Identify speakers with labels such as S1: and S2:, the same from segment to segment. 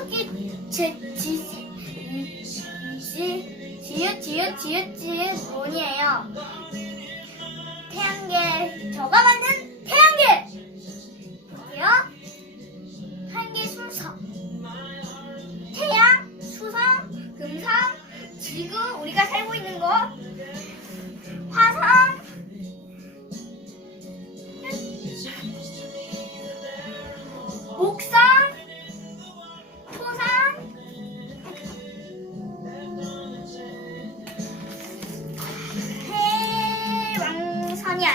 S1: 어떻게 제 지지 음, 지 지읒 지읒 지읒 지읒 뭐니에요? 태양계 저가 만든 태양계 볼게요. 한계 순서 태양 수성 금성 지구 우리가 살고 있는 거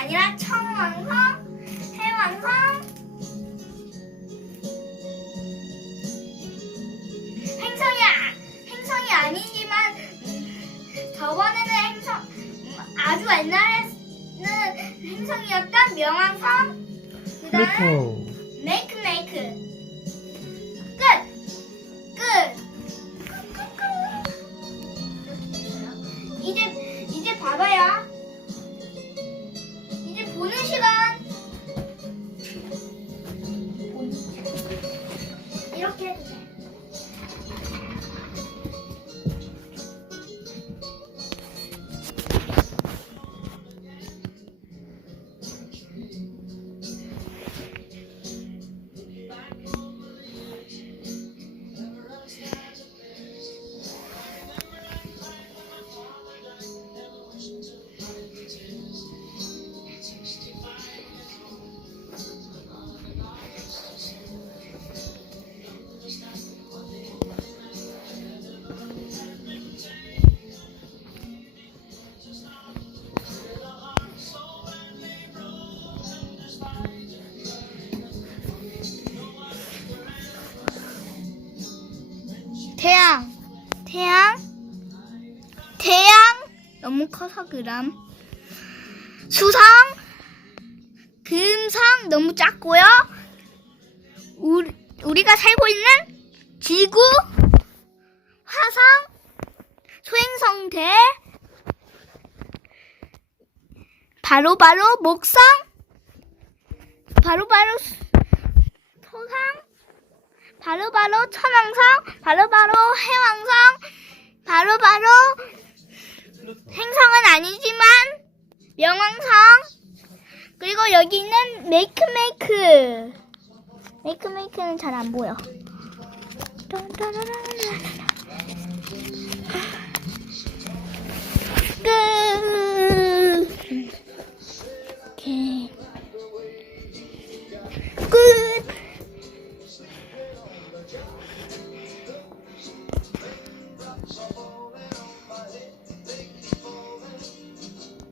S1: 아니라 청왕성 해왕성 행성이 아, 행성이 아니지만 음, 저번에는 행성 음, 아주 옛날에는 행성이었던 명왕성 그다음
S2: 플루토.
S1: 메이크 메이크 끝! 끝! 이제 이제 봐봐요 태양? 태양? 너무 커서 그럼. 수성 금성 너무 작고요. 우리, 우리가 살고 있는 지구? 화성 소행성대? 바로바로 목성 바로바로 수- 토성 바로 바로 천왕성, 바로바로 해왕성, 바로바로 행성은 아니지만 명왕성, 그리고 여기 있는 메이크메이크. 메이크메이크는 잘 안 보여. 끝.